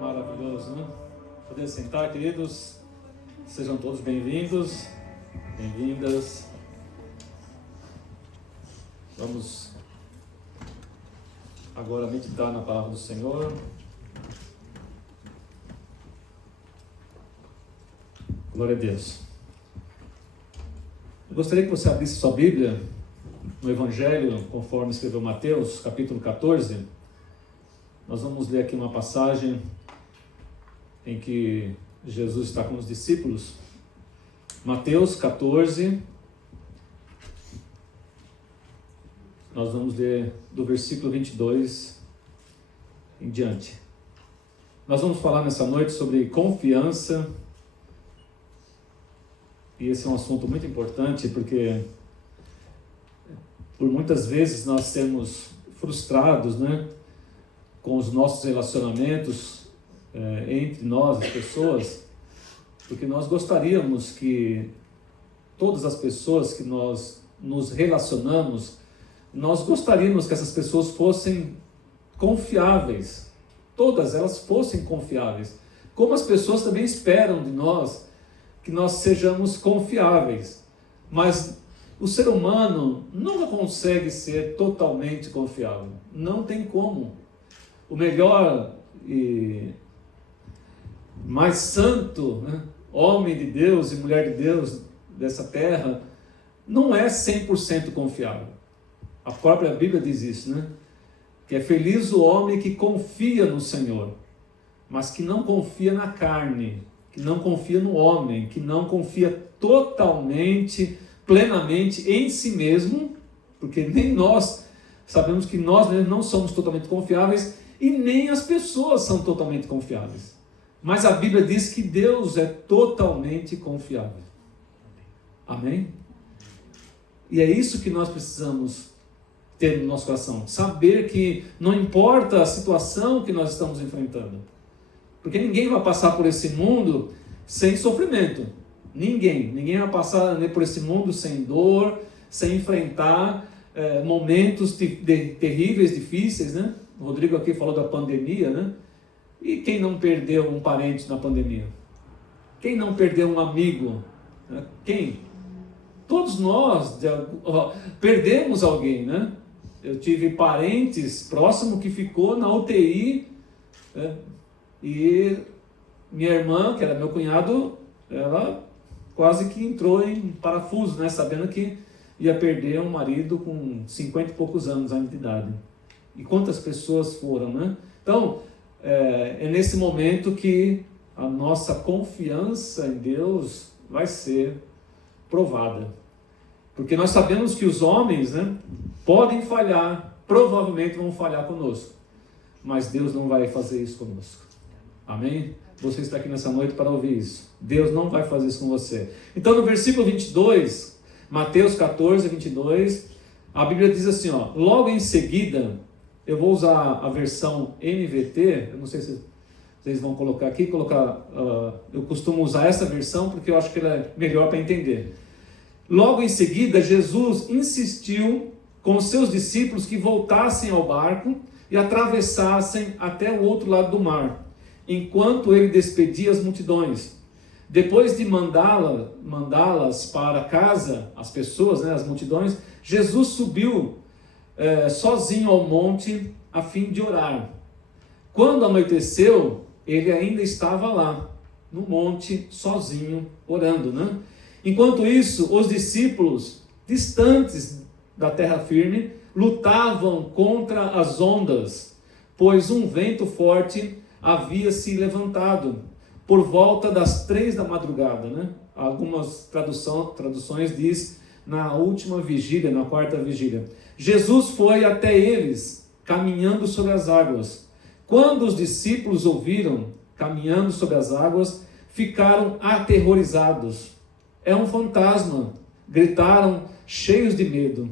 Maravilhoso, né? Poder sentar, queridos. Sejam todos bem-vindos, bem-vindas. Vamos agora meditar na palavra do Senhor. Glória a Deus. Eu gostaria que você abrisse sua Bíblia no Evangelho, conforme escreveu Mateus, capítulo 14. Nós vamos ler aqui uma passagem em que Jesus está com os discípulos. Mateus 14, nós vamos ler do versículo 22 em diante. Nós vamos falar nessa noite sobre confiança, e esse é um assunto muito importante, porque por muitas vezes nós sermos frustrados, né, com os nossos relacionamentos entre nós, as pessoas, porque nós gostaríamos que todas as pessoas que nós nos relacionamos, nós gostaríamos que essas pessoas fossem confiáveis, todas elas fossem confiáveis, como as pessoas também esperam de nós que nós sejamos confiáveis, mas o ser humano nunca consegue ser totalmente confiável, não tem como. O melhor e mais santo, né, homem de Deus e mulher de Deus dessa terra, não é 100% confiável. A própria Bíblia diz isso, né? Que é feliz o homem que confia no Senhor, mas que não confia na carne, que não confia no homem, que não confia totalmente, plenamente em si mesmo, porque nem nós sabemos que nós mesmos não somos totalmente confiáveis e nem as pessoas são totalmente confiáveis. Mas a Bíblia diz que Deus é totalmente confiável. Amém? E é isso que nós precisamos ter no nosso coração. Saber que não importa a situação que nós estamos enfrentando. Porque ninguém vai passar por esse mundo sem sofrimento. Ninguém vai passar por esse mundo sem dor, sem enfrentar momentos terríveis, difíceis, né? O Rodrigo aqui falou da pandemia, né? E quem não perdeu um parente na pandemia? Quem não perdeu um amigo? Quem? Todos nós perdemos alguém, né? Eu tive parentes próximos que ficou na UTI, né? E minha irmã, que era meu cunhado, ela quase que entrou em parafuso, né? Sabendo que ia perder um marido com 50 e poucos anos de idade. E quantas pessoas foram, né? Então, é nesse momento que a nossa confiança em Deus vai ser provada. Porque nós sabemos que os homens, né, podem falhar, provavelmente vão falhar conosco. Mas Deus não vai fazer isso conosco. Amém? Você está aqui nessa noite para ouvir isso. Deus não vai fazer isso com você. Então, no versículo 22, Mateus 14, 22, a Bíblia diz assim, ó, logo em seguida, eu vou usar a versão NVT, eu não sei se vocês vão colocar aqui, eu costumo usar essa versão porque eu acho que ela é melhor para entender. Logo em seguida, Jesus insistiu com seus discípulos que voltassem ao barco e atravessassem até o outro lado do mar, enquanto ele despedia as multidões. Depois de mandá-las para casa, as pessoas, né, as multidões, Jesus subiu sozinho ao monte a fim de orar. Quando anoiteceu, ele ainda estava lá, no monte, sozinho, orando, né? Enquanto isso, os discípulos, distantes da terra firme, lutavam contra as ondas, pois um vento forte havia se levantado, por volta das 3 da madrugada, né? Algumas traduções diz na última vigília, na 4ª vigília. Jesus foi até eles, caminhando sobre as águas. Quando os discípulos ouviram, caminhando sobre as águas, ficaram aterrorizados. É um fantasma, gritaram, cheios de medo.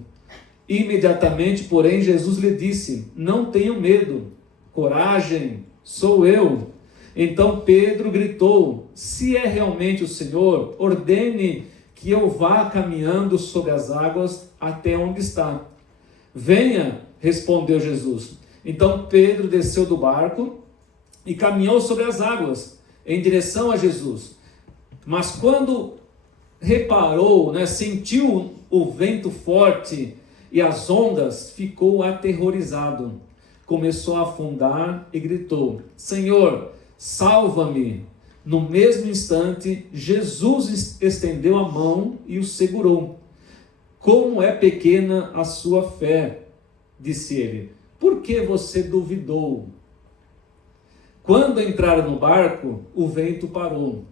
Imediatamente, porém, Jesus lhe disse, não tenham medo, coragem, sou eu. Então Pedro gritou, se é realmente o Senhor, ordene que eu vá caminhando sobre as águas até onde está. Venha, respondeu Jesus. Então Pedro desceu do barco e caminhou sobre as águas em direção a Jesus. Mas quando reparou, sentiu o vento forte e as ondas, ficou aterrorizado. Começou a afundar e gritou: Senhor, salva-me! No mesmo instante, Jesus estendeu a mão e o segurou. Como é pequena a sua fé, disse ele. Por que você duvidou? Quando entraram no barco, o vento parou.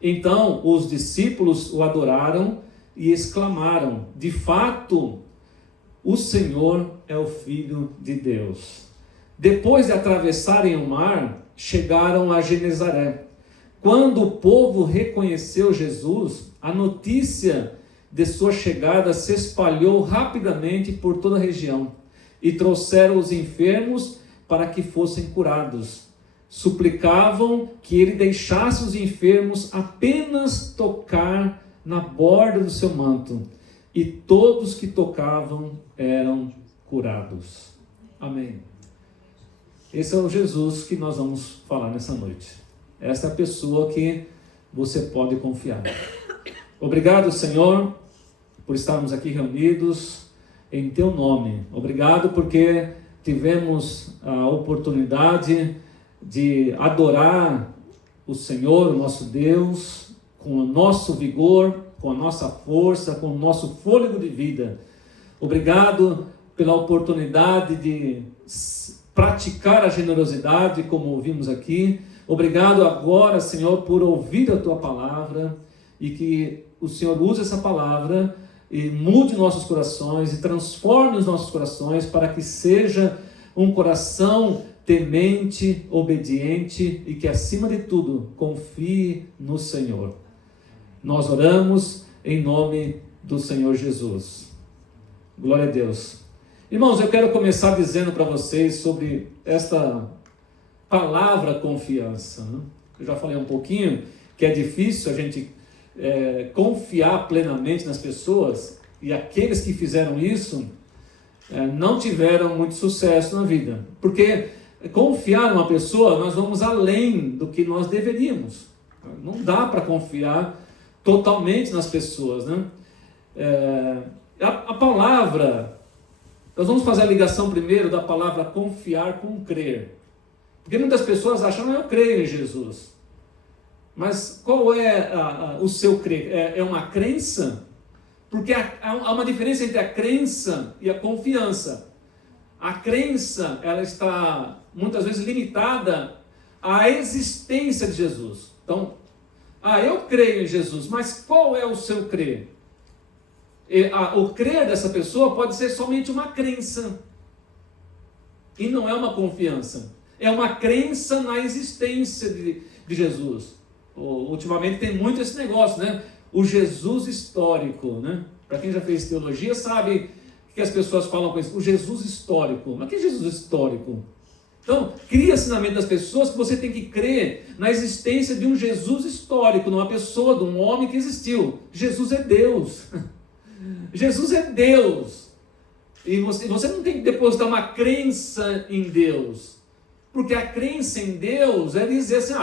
Então os discípulos o adoraram e exclamaram: de fato, o Senhor é o Filho de Deus. Depois de atravessarem o mar, chegaram a Genezaré. Quando o povo reconheceu Jesus, a notícia de sua chegada se espalhou rapidamente por toda a região, e trouxeram os enfermos para que fossem curados. Suplicavam que ele deixasse os enfermos apenas tocar na borda do seu manto, e todos que tocavam eram curados. Amém. Esse é o Jesus que nós vamos falar nessa noite. Essa é a pessoa que você pode confiar. Obrigado, Senhor, por estarmos aqui reunidos em Teu nome. Obrigado porque tivemos a oportunidade de adorar o Senhor, o nosso Deus, com o nosso vigor, com a nossa força, com o nosso fôlego de vida. Obrigado pela oportunidade de praticar a generosidade, como ouvimos aqui. Obrigado agora, Senhor, por ouvir a Tua palavra, e que o Senhor use essa palavra e mude nossos corações e transforme os nossos corações para que seja um coração temente, obediente e que, acima de tudo, confie no Senhor. Nós oramos em nome do Senhor Jesus. Glória a Deus. Irmãos, eu quero começar dizendo para vocês sobre esta palavra confiança. Eu já falei um pouquinho que é difícil a gente confiar plenamente nas pessoas, e aqueles que fizeram isso não tiveram muito sucesso na vida, porque confiar numa pessoa, nós vamos além do que nós deveríamos. Não dá para confiar totalmente nas pessoas, né? A palavra, nós vamos fazer a ligação primeiro da palavra confiar com crer, porque muitas pessoas acham: eu creio em Jesus. Mas qual é o seu crer? É uma crença? Porque há uma diferença entre a crença e a confiança. A crença, ela está muitas vezes limitada à existência de Jesus. Então, eu creio em Jesus, mas qual é o seu crer? O crer dessa pessoa pode ser somente uma crença, e não é uma confiança. É uma crença na existência de Jesus. Ultimamente tem muito esse negócio, né? O Jesus histórico, né? Para quem já fez teologia sabe que as pessoas falam com isso, o Jesus histórico. Mas que Jesus histórico? Então, cria-se na mente das pessoas que você tem que crer na existência de um Jesus histórico, numa pessoa, de um homem que existiu. Jesus é Deus. Jesus é Deus. E você não tem que depositar uma crença em Deus. Porque a crença em Deus é dizer assim: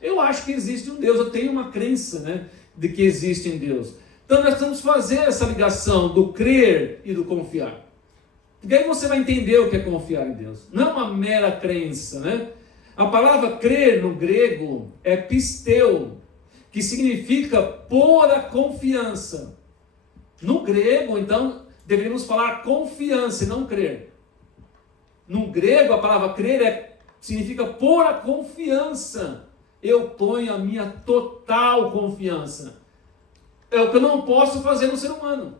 eu acho que existe um Deus, eu tenho uma crença, né, de que existe um Deus. Então nós precisamos fazer essa ligação do crer e do confiar. Porque aí você vai entender o que é confiar em Deus. Não é uma mera crença, né? A palavra crer no grego é pisteu, que significa pôr a confiança. No grego, então, deveríamos falar confiança e não crer. No grego, a palavra crer significa pôr a confiança. Eu ponho a minha total confiança. É o que eu não posso fazer no ser humano.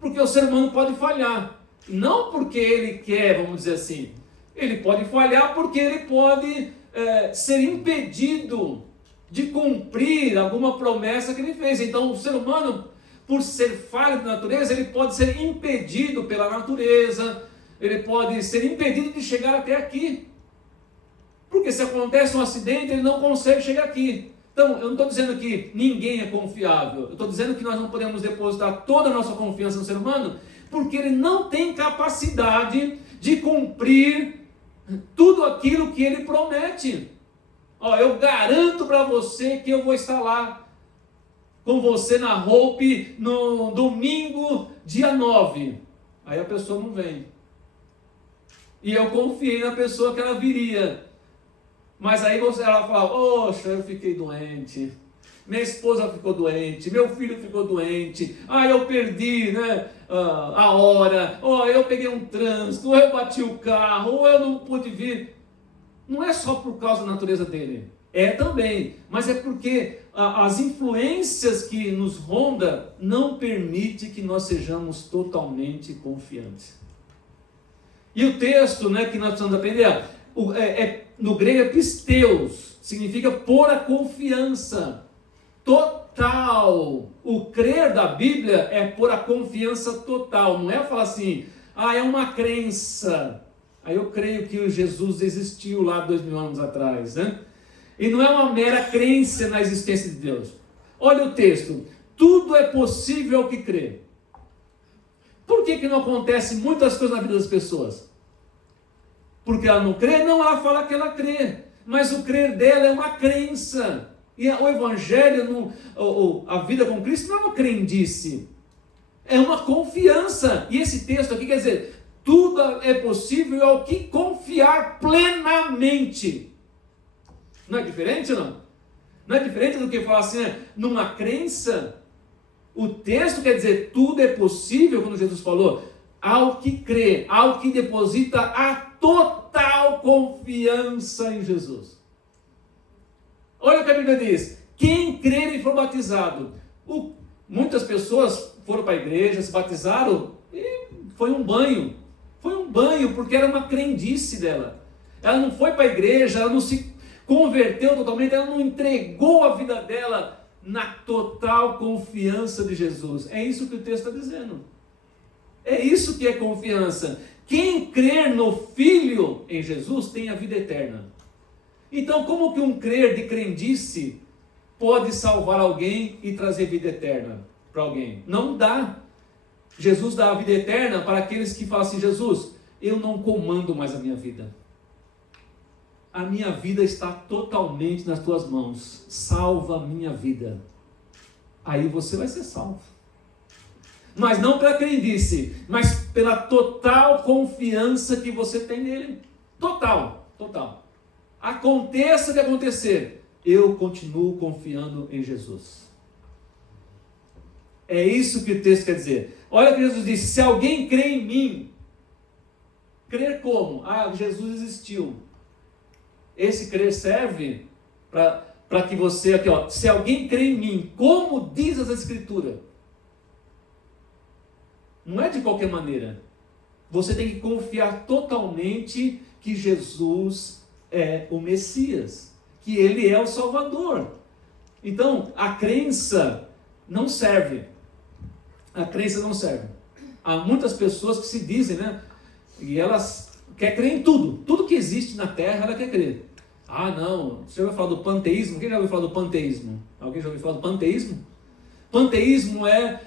Porque o ser humano pode falhar. Não porque ele quer, vamos dizer assim. Ele pode falhar porque ele pode ser impedido de cumprir alguma promessa que ele fez. Então, o ser humano, por ser falho de natureza, ele pode ser impedido pela natureza, ele pode ser impedido de chegar até aqui. Porque se acontece um acidente, ele não consegue chegar aqui. Então, eu não estou dizendo que ninguém é confiável. Eu estou dizendo que nós não podemos depositar toda a nossa confiança no ser humano, porque ele não tem capacidade de cumprir tudo aquilo que ele promete. Ó, eu garanto para você que eu vou estar lá com você na Hope no domingo, dia 9. Aí a pessoa não vem. E eu confiei na pessoa que ela viria. Mas aí ela fala, poxa, eu fiquei doente. Minha esposa ficou doente, meu filho ficou doente, eu perdi, né, a hora, eu peguei um trânsito, ou eu bati o carro, ou eu não pude vir. Não é só por causa da natureza dele, é também, mas é porque as influências que nos rondam não permitem que nós sejamos totalmente confiantes. E o texto, né, que nós precisamos aprender, no grego é pisteus, significa pôr a confiança total. O crer da Bíblia é pôr a confiança total, não é falar assim, é uma crença. Aí eu creio que o Jesus existiu lá 2000 anos atrás, né? E não é uma mera crença na existência de Deus. Olha o texto, tudo é possível ao que crê. Por que não acontece muitas coisas na vida das pessoas? Porque ela não crê? Não, ela fala que ela crê, mas o crer dela é uma crença. E o Evangelho, a vida com Cristo não é uma crendice, é uma confiança. E esse texto aqui quer dizer, tudo é possível ao que confiar plenamente. Não é diferente, não? Não é diferente do que falar assim, numa crença? O texto quer dizer, tudo é possível, quando Jesus falou, ao que crê, ao que deposita a total confiança em Jesus. Olha o que a Bíblia diz, quem crer e for batizado. Muitas pessoas foram para a igreja, se batizaram, e foi um banho, porque era uma crendice dela. Ela não foi para a igreja, ela não se converteu totalmente, ela não entregou a vida dela na total confiança de Jesus. É isso que o texto está dizendo. É isso que é confiança. Quem crer no Filho, em Jesus, tem a vida eterna. Então, como que um crer de crendice pode salvar alguém e trazer vida eterna para alguém? Não dá. Jesus dá a vida eterna para aqueles que falam assim, Jesus, eu não comando mais a minha vida. A minha vida está totalmente nas tuas mãos. Salva a minha vida. Aí você vai ser salvo. Mas não pela crendice, mas pela total confiança que você tem nele. Total. Aconteça o que acontecer, eu continuo confiando em Jesus. É isso que o texto quer dizer. Olha o que Jesus disse, se alguém crê em mim, crer como? Jesus existiu. Esse crer serve para que você, aqui se alguém crê em mim, como diz as Escrituras, não é de qualquer maneira. Você tem que confiar totalmente que Jesus é o Messias, que Ele é o Salvador. Então, a crença não serve. Há muitas pessoas que se dizem, né? E elas querem crer em tudo. Tudo que existe na Terra, ela quer crer. Não, você já ouviu falar do panteísmo? Quem já ouviu falar do panteísmo? Alguém já ouviu falar do panteísmo? Panteísmo é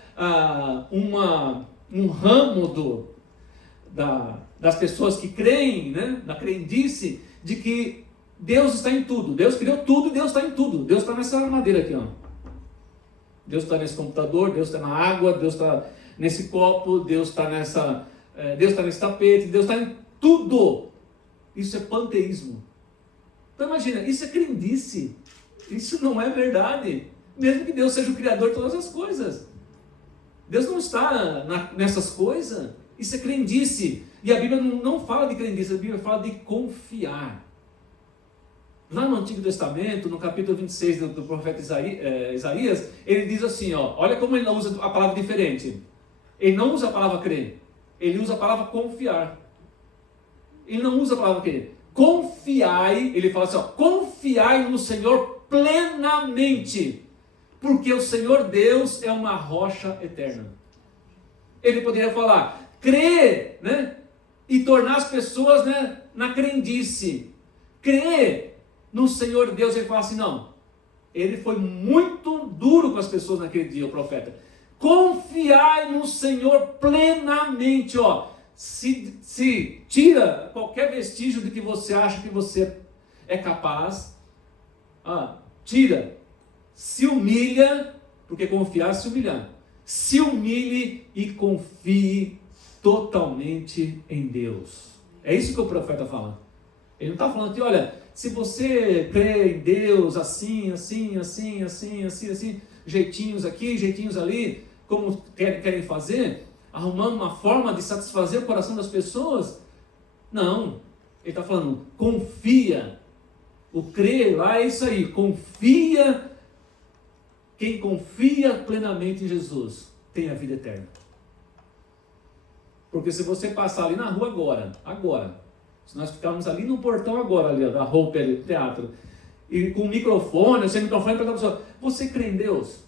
um ramo das pessoas que creem, né? Na crendice, de que Deus está em tudo. Deus criou tudo e Deus está em tudo. Deus está nessa madeira aqui, Deus está nesse computador, Deus está na água, Deus está nesse copo, Deus está nesse tapete, Deus está em tudo. Isso é panteísmo. Então imagina, isso é crendice. Isso não é verdade. Mesmo que Deus seja o criador de todas as coisas. Deus não está nessas coisas. Isso é crendice. E a Bíblia não fala de crendice, a Bíblia fala de confiar. Lá no Antigo Testamento, no capítulo 26 do profeta Isaías, ele diz assim, olha como ele usa a palavra diferente. Ele não usa a palavra crer, ele usa a palavra confiar. Ele não usa a palavra crer. Confiai, ele fala assim, confiai no Senhor plenamente, porque o Senhor Deus é uma rocha eterna. Ele poderia falar, crer, né? E tornar as pessoas, né, na crendice. Crer no Senhor Deus, ele fala assim, não. Ele foi muito duro com as pessoas naquele dia, o profeta. Confiai no Senhor plenamente, Se tira qualquer vestígio de que você acha que você é capaz, Tira, se humilha, porque confiar é se humilhar. Se humilhe e confie totalmente em Deus. É isso que o profeta está falando. Ele não está falando que, olha, se você crê em Deus assim, jeitinhos aqui, jeitinhos ali, como querem fazer, arrumando uma forma de satisfazer o coração das pessoas. Não, ele está falando, confia. O crer lá é isso aí, confia. Quem confia plenamente em Jesus tem a vida eterna. Porque se você passar ali na rua agora, se nós ficarmos ali no portão agora, ali, da roupa ali, do teatro, e com o microfone, sem microfone, para a pessoa, você crê em Deus?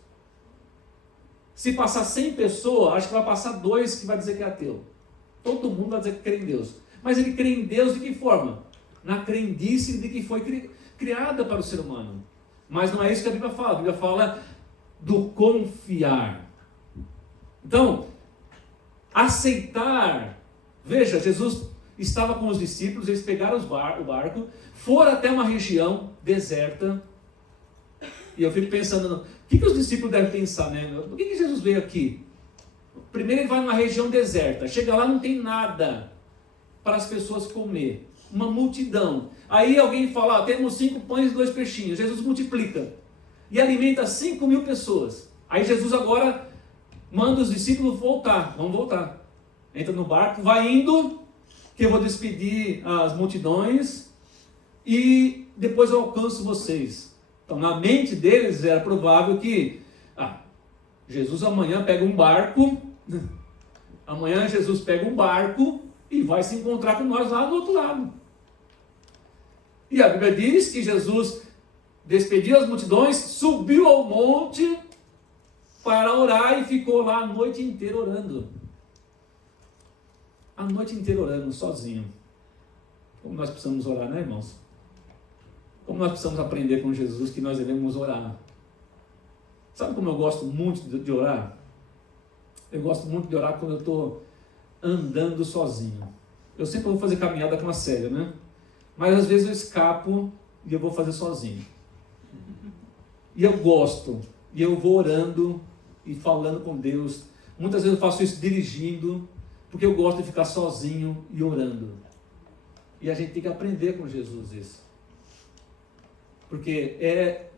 Se passar 100 pessoas, acho que vai passar 2 que vai dizer que é ateu. Todo mundo vai dizer que crê em Deus. Mas ele crê em Deus de que forma? Na crendice de que foi criada para o ser humano. Mas não é isso que a Bíblia fala. A Bíblia fala do confiar. Então, aceitar. Veja, Jesus estava com os discípulos, eles pegaram o barco, foram até uma região deserta. E eu fico pensando, o que os discípulos devem pensar, né? Por que Jesus veio aqui? Primeiro ele vai numa região deserta, chega lá, não tem nada para as pessoas comer, uma multidão. Aí alguém fala, temos 5 pães e 2 peixinhos. Jesus multiplica e alimenta 5.000 pessoas. Aí Jesus agora manda os discípulos voltar, vamos voltar. Entra no barco, vai indo, que eu vou despedir as multidões e depois eu alcanço vocês. Então, na mente deles era provável que Jesus amanhã pega um barco, e vai se encontrar com nós lá do outro lado. E a Bíblia diz que Jesus despediu as multidões, subiu ao monte para orar e ficou lá a noite inteira orando. A noite inteira orando, sozinho. Como nós precisamos orar, né, irmãos? Como nós precisamos aprender com Jesus que nós devemos orar. Sabe como eu gosto muito de orar? Eu gosto muito de orar quando eu estou andando sozinho. Eu sempre vou fazer caminhada com a Célia, né? Mas às vezes eu escapo e eu vou fazer sozinho. E eu gosto. E eu vou orando e falando com Deus. Muitas vezes eu faço isso dirigindo, porque eu gosto de ficar sozinho e orando. E a gente tem que aprender com Jesus isso. Porque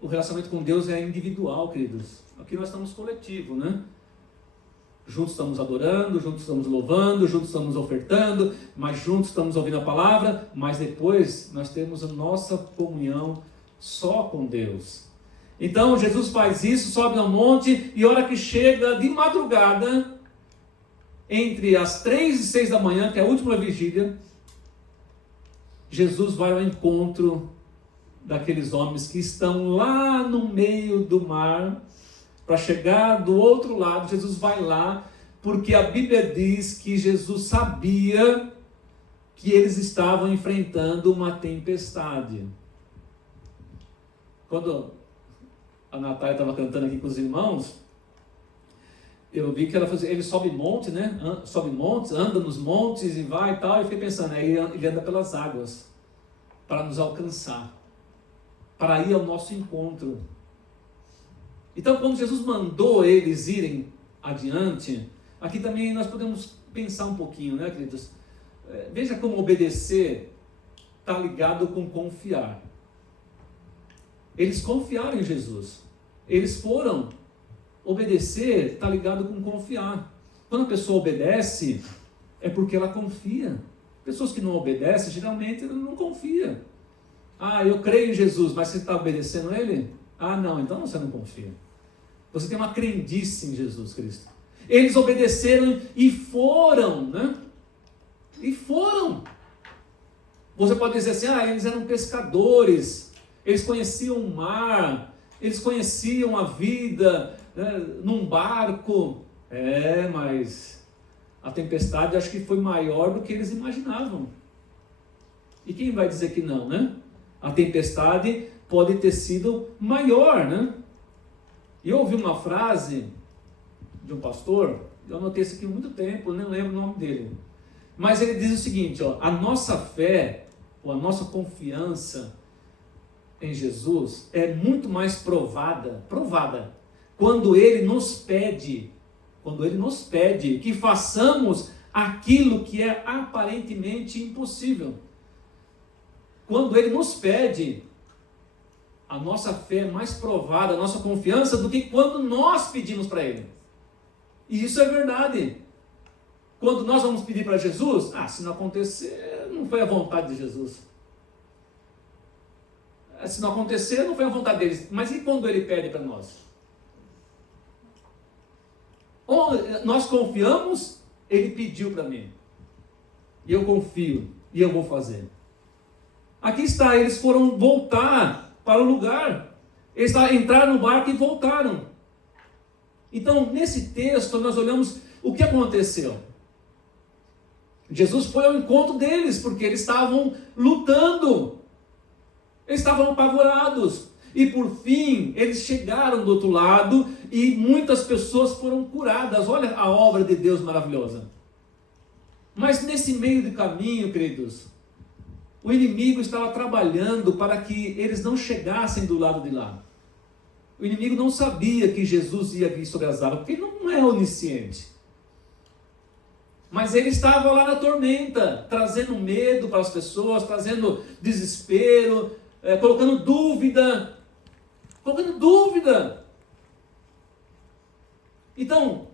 o relacionamento com Deus é individual, queridos. Aqui nós estamos coletivo, né? Juntos estamos adorando, juntos estamos louvando, juntos estamos ofertando, mas juntos estamos ouvindo a palavra, mas depois nós temos a nossa comunhão só com Deus. Então Jesus faz isso, sobe ao monte e a hora que chega de madrugada, entre as 3 e 6 da manhã, que é a última vigília, Jesus vai ao encontro daqueles homens que estão lá no meio do mar. Para chegar do outro lado, Jesus vai lá, porque a Bíblia diz que Jesus sabia que eles estavam enfrentando uma tempestade. Quando a Natália estava cantando aqui com os irmãos, eu vi que ele sobe monte, né? Sobe montes, anda nos montes e vai e tal. E fiquei pensando, aí ele anda pelas águas para nos alcançar, para ir ao nosso encontro. Então, quando Jesus mandou eles irem adiante, aqui também nós podemos pensar um pouquinho, né, queridos? Veja como obedecer está ligado com confiar. Eles confiaram em Jesus. Eles foram. Obedecer está ligado com confiar. Quando a pessoa obedece, é porque ela confia. Pessoas que não obedecem, geralmente, não confiam. Eu creio em Jesus, mas você está obedecendo Ele? Não, então você não confia. Você tem uma crendice em Jesus Cristo. Eles obedeceram e foram, né? E foram. Você pode dizer assim, eles eram pescadores, eles conheciam o mar, eles conheciam a vida, né, num barco. Mas a tempestade acho que foi maior do que eles imaginavam. E quem vai dizer que não, né? A tempestade pode ter sido maior, né? E eu ouvi uma frase de um pastor, eu anotei isso aqui há muito tempo, nem lembro o nome dele. Mas ele diz o seguinte, a nossa fé, ou a nossa confiança, em Jesus é muito mais provada, quando Ele nos pede que façamos aquilo que é aparentemente impossível. Quando Ele nos pede, a nossa fé é mais provada, a nossa confiança, do que quando nós pedimos para Ele. E isso é verdade. Quando nós vamos pedir para Jesus, se não acontecer, não foi a vontade de Jesus. Se não acontecer, não foi a vontade dele. Mas e quando Ele pede para nós? Nós confiamos, Ele pediu para mim. E eu confio, e eu vou fazer. Aqui está, eles foram voltar para o lugar. Eles entraram no barco e voltaram. Então, nesse texto, nós olhamos o que aconteceu. Jesus foi ao encontro deles, porque eles estavam lutando. Eles estavam apavorados. E por fim, eles chegaram do outro lado e muitas pessoas foram curadas. Olha a obra de Deus maravilhosa. Mas nesse meio do caminho, queridos, o inimigo estava trabalhando para que eles não chegassem do lado de lá. O inimigo não sabia que Jesus ia vir sobre as águas, porque ele não é onisciente. Mas ele estava lá na tormenta, trazendo medo para as pessoas, trazendo desespero, colocando dúvida. Então,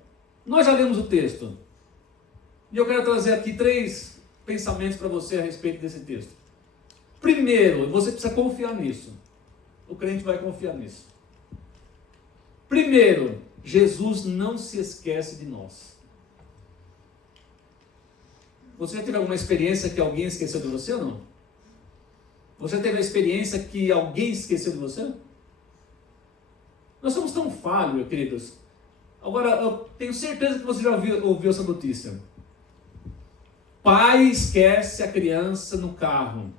nós já lemos o texto. E eu quero trazer aqui 3 pensamentos para você a respeito desse texto. Primeiro, você precisa confiar nisso. O crente vai confiar nisso. Primeiro, Jesus não se esquece de nós. Você já teve alguma experiência que alguém esqueceu de você ou não? Você teve a experiência que alguém esqueceu de você? Nós somos tão falhos, queridos. Agora, eu tenho certeza que você já ouviu essa notícia. Pai esquece a criança no carro.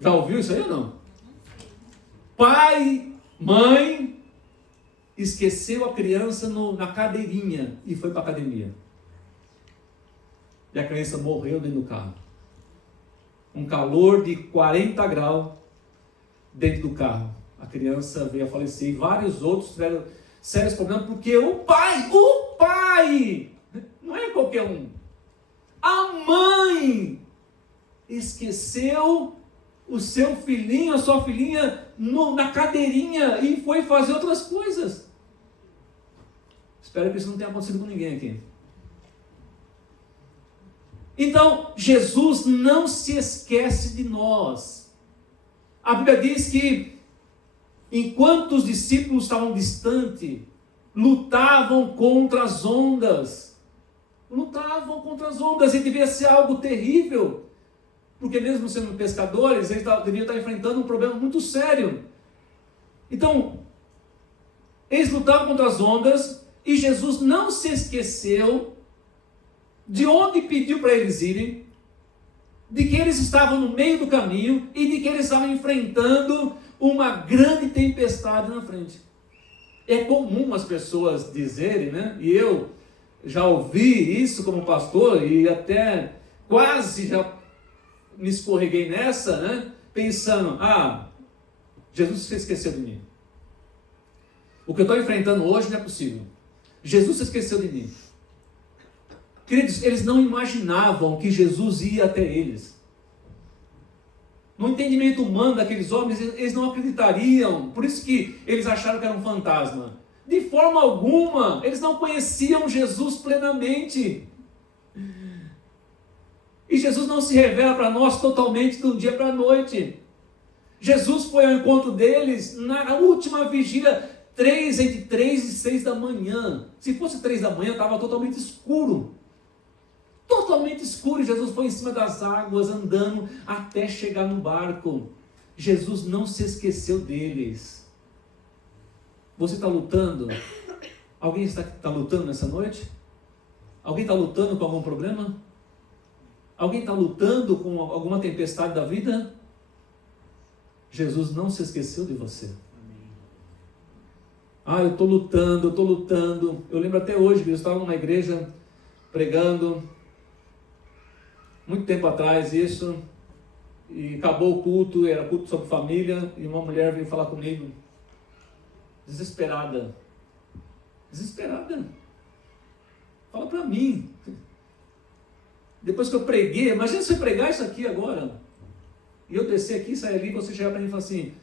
Já ouviu isso aí ou não? Pai, mãe, esqueceu a criança na cadeirinha e foi para a academia. E a criança morreu dentro do carro. Um calor de 40 graus dentro do carro. A criança veio a falecer e vários outros tiveram sérios problemas porque o pai, não é qualquer um, a mãe esqueceu o seu filhinho, a sua filhinha na cadeirinha e foi fazer outras coisas. Espero que isso não tenha acontecido com ninguém aqui. Então, Jesus não se esquece de nós. A Bíblia diz que, enquanto os discípulos estavam distantes, lutavam contra as ondas. E devia ser algo terrível. Porque mesmo sendo pescadores, eles deviam estar enfrentando um problema muito sério. Então, eles lutavam contra as ondas, e Jesus não se esqueceu de onde pediu para eles irem, de que eles estavam no meio do caminho e de que eles estavam enfrentando uma grande tempestade na frente. É comum as pessoas dizerem, né? E eu já ouvi isso como pastor e até quase já me escorreguei nessa, né? Pensando, Jesus se esqueceu de mim. O que eu estou enfrentando hoje não é possível. Jesus se esqueceu de mim. Queridos, eles não imaginavam que Jesus ia até eles. No entendimento humano daqueles homens, eles não acreditariam. Por isso que eles acharam que era um fantasma. De forma alguma, eles não conheciam Jesus plenamente. E Jesus não se revela para nós totalmente do dia para a noite. Jesus foi ao encontro deles na última vigília, entre 3 e 6 da manhã. Se fosse 3 da manhã, estava totalmente escuro. Totalmente escuro, e Jesus foi em cima das águas, andando até chegar no barco. Jesus não se esqueceu deles. Você está lutando? Alguém está lutando nessa noite? Alguém está lutando com algum problema? Alguém está lutando com alguma tempestade da vida? Jesus não se esqueceu de você. Eu estou lutando. Eu lembro até hoje que eu estava numa igreja pregando, muito tempo atrás isso, e acabou o culto, era culto sobre família, e uma mulher veio falar comigo, desesperada. Fala para mim. Depois que eu preguei, imagina se eu pregar isso aqui agora, e eu descer aqui, sair ali, você chegar para mim e falar assim,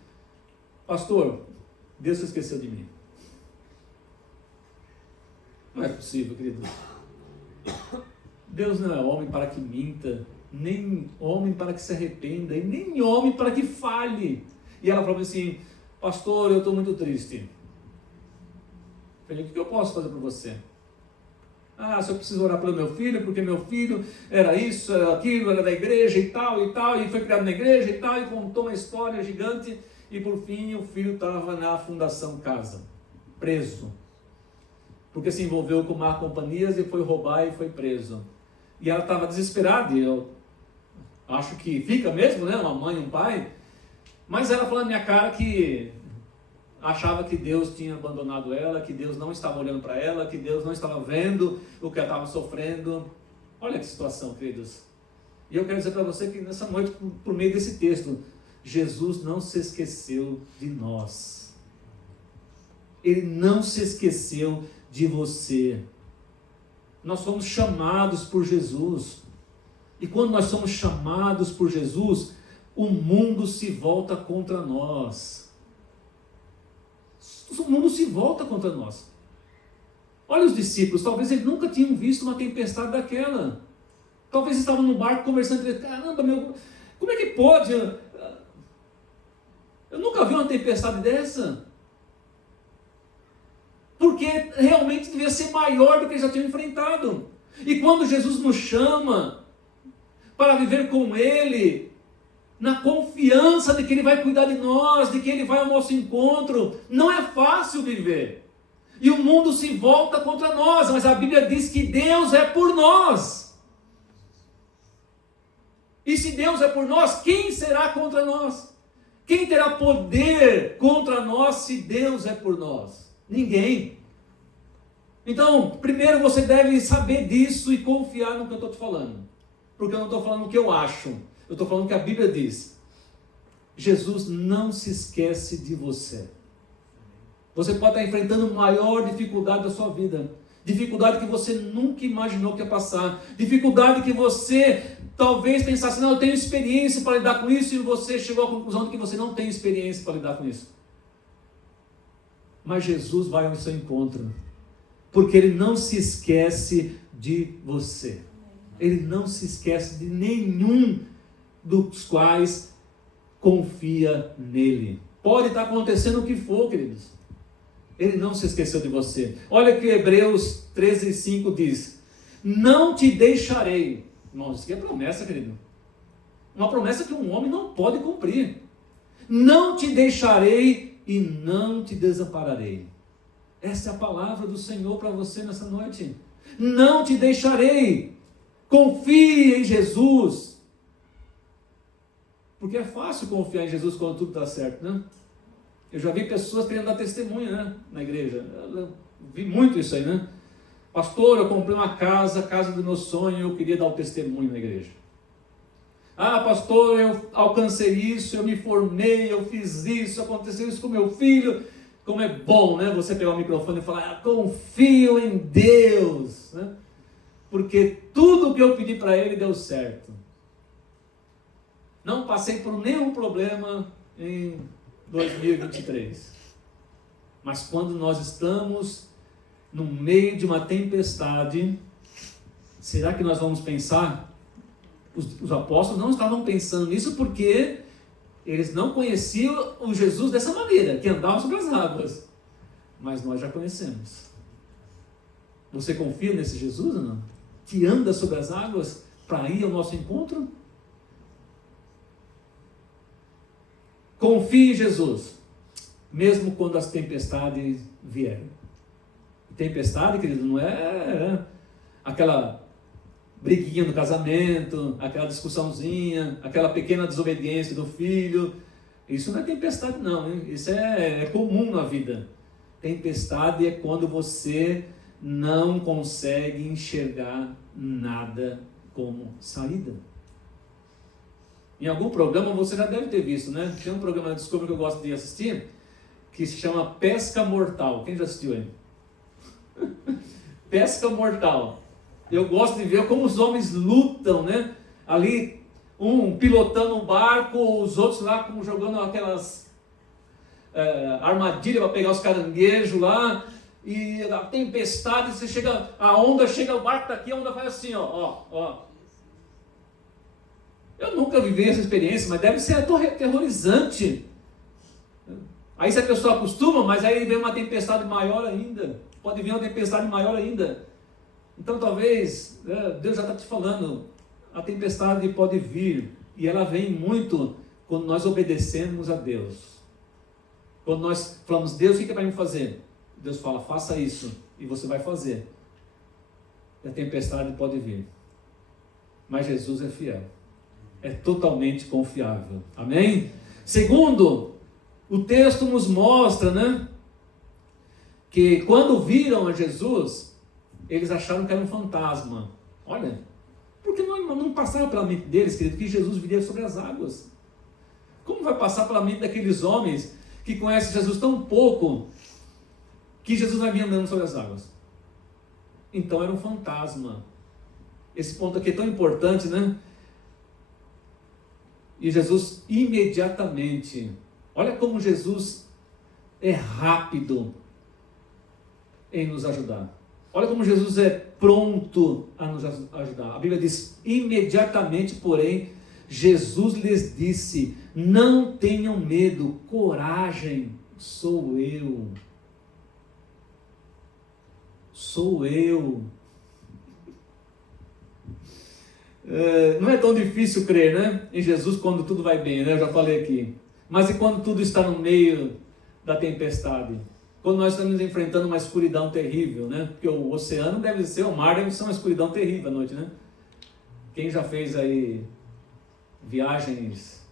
pastor, Deus se esqueceu de mim. Não é possível, querido. Deus não é homem para que minta, nem homem para que se arrependa, e nem homem para que fale. E ela falou assim, pastor, eu estou muito triste. Eu falei, o que eu posso fazer para você? Se eu preciso orar pelo meu filho, porque meu filho era isso, era aquilo, era da igreja e tal, e foi criado na igreja e tal, e contou uma história gigante, e por fim o filho estava na Fundação Casa, preso, porque se envolveu com má companhias e foi roubar e foi preso. E ela estava desesperada, e eu acho que fica mesmo, né, uma mãe e um pai, mas ela falou na minha cara que achava que Deus tinha abandonado ela, que Deus não estava olhando para ela, que Deus não estava vendo o que ela estava sofrendo. Olha que situação, queridos. E eu quero dizer para você que nessa noite, por meio desse texto, Jesus não se esqueceu de nós. Ele não se esqueceu de você. Nós somos chamados por Jesus. E quando nós somos chamados por Jesus, o mundo se volta contra nós. O mundo se volta contra nós. Olha os discípulos, talvez eles nunca tinham visto uma tempestade daquela. Talvez estavam no barco conversando entre eles, caramba, como é que pode? Eu nunca vi uma tempestade dessa. Porque realmente devia ser maior do que eles já tinham enfrentado. E quando Jesus nos chama para viver com Ele, na confiança de que Ele vai cuidar de nós, de que Ele vai ao nosso encontro, não é fácil viver. E o mundo se volta contra nós, mas a Bíblia diz que Deus é por nós. E se Deus é por nós, quem será contra nós? Quem terá poder contra nós se Deus é por nós? Ninguém. Então, primeiro você deve saber disso e confiar no que eu estou te falando. Porque eu não estou falando o que eu acho. Eu estou falando o que a Bíblia diz. Jesus não se esquece de você. Você pode estar enfrentando a maior dificuldade da sua vida. Dificuldade que você nunca imaginou que ia passar. Dificuldade que você talvez pensasse, não, eu tenho experiência para lidar com isso, e você chegou à conclusão de que você não tem experiência para lidar com isso. Mas Jesus vai ao seu encontro. Porque Ele não se esquece de você. Ele não se esquece de nenhum dos quais confia nele. Pode estar acontecendo o que for, queridos. Ele não se esqueceu de você. Olha que Hebreus 13:5 diz: não te deixarei. Irmãos, isso aqui é promessa, querido. Uma promessa que um homem não pode cumprir. Não te deixarei e não te desampararei. Essa é a palavra do Senhor para você nessa noite. Não te deixarei. Confie em Jesus. Porque é fácil confiar em Jesus quando tudo está certo, né? Eu já vi pessoas querendo dar testemunho, né, na igreja. Eu vi muito isso aí, né? Pastor, eu comprei uma casa, a casa do meu sonho, eu queria dar o testemunho na igreja. Pastor, eu alcancei isso, eu me formei, eu fiz isso, aconteceu isso com meu filho. Como é bom, né, você pegar o microfone e falar, confio em Deus, né? Porque tudo que eu pedi para Ele deu certo. Não passei por nenhum problema em 2023. Mas quando nós estamos no meio de uma tempestade, será que nós vamos pensar? Os apóstolos não estavam pensando nisso porque eles não conheciam o Jesus dessa maneira, que andava sobre as águas. Mas nós já conhecemos. Você confia nesse Jesus ou não? Que anda sobre as águas para ir ao nosso encontro? Confie em Jesus, mesmo quando as tempestades vierem. Tempestade, querido, não é aquela briguinha no casamento, aquela discussãozinha, aquela pequena desobediência do filho. Isso não é tempestade não, hein? Isso é comum na vida. Tempestade é quando você não consegue enxergar nada como saída. Em algum programa você já deve ter visto, né? Tem um programa na Discovery que eu gosto de assistir, que se chama Pesca Mortal. Quem já assistiu aí? Pesca Mortal. Eu gosto de ver como os homens lutam, né? Ali, um pilotando um barco, os outros lá como jogando aquelas armadilhas para pegar os caranguejos lá, e a tempestade, você chega, a onda chega, o barco está aqui, a onda faz assim, ó. Eu nunca vivi essa experiência, mas deve ser aterrorizante. Aí se a pessoa acostuma, mas aí vem uma tempestade maior ainda. Pode vir uma tempestade maior ainda. Então talvez, Deus já está te falando, a tempestade pode vir. E ela vem muito quando nós obedecemos a Deus. Quando nós falamos, Deus, o que é para mim fazer? Deus fala, faça isso. E você vai fazer. E a tempestade pode vir. Mas Jesus é fiel. É totalmente confiável. Amém? Segundo, o texto nos mostra, né, que quando viram a Jesus, eles acharam que era um fantasma. Olha, porque não passava pela mente deles, querido, que Jesus viria sobre as águas. Como vai passar pela mente daqueles homens que conhecem Jesus tão pouco, que Jesus vai vir andando sobre as águas? Então era um fantasma. Esse ponto aqui é tão importante, né? E Jesus imediatamente, olha como Jesus é rápido em nos ajudar. Olha como Jesus é pronto a nos ajudar. A Bíblia diz, imediatamente, porém, Jesus lhes disse, não tenham medo, coragem, sou eu. Sou eu. Não é tão difícil crer, né, em Jesus quando tudo vai bem, né? Eu já falei aqui. Mas e quando tudo está no meio da tempestade? Quando nós estamos enfrentando uma escuridão terrível, né? Porque o oceano deve ser, o mar deve ser uma escuridão terrível à noite, né? Quem já fez aí viagens,